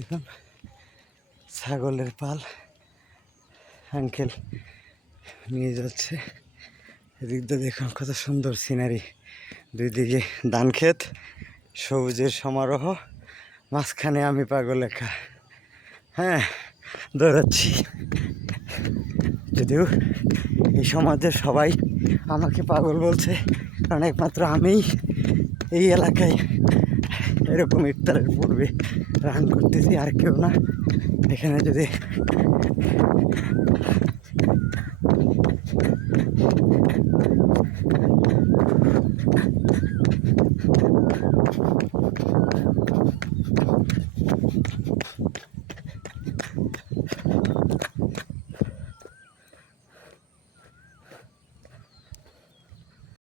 দেখুন ছাগলের পাল আঙ্কেল নিয়ে যাচ্ছে। এদিক দিয়ে দেখুন কত সুন্দর সিনারি, দুই দিকে ধান ক্ষেত, সবুজের সমারোহ, মাঝখানে আমি পাগল একা। হ্যাঁ, দৌড়াচ্ছি। যদিও এই সমাজের সবাই আমাকে পাগল বলছে, কারণ একমাত্র আমিই এই এলাকায় এরকম ইফতারের পূর্বে রান করতেছি, আর কেউ না। এখানে যদি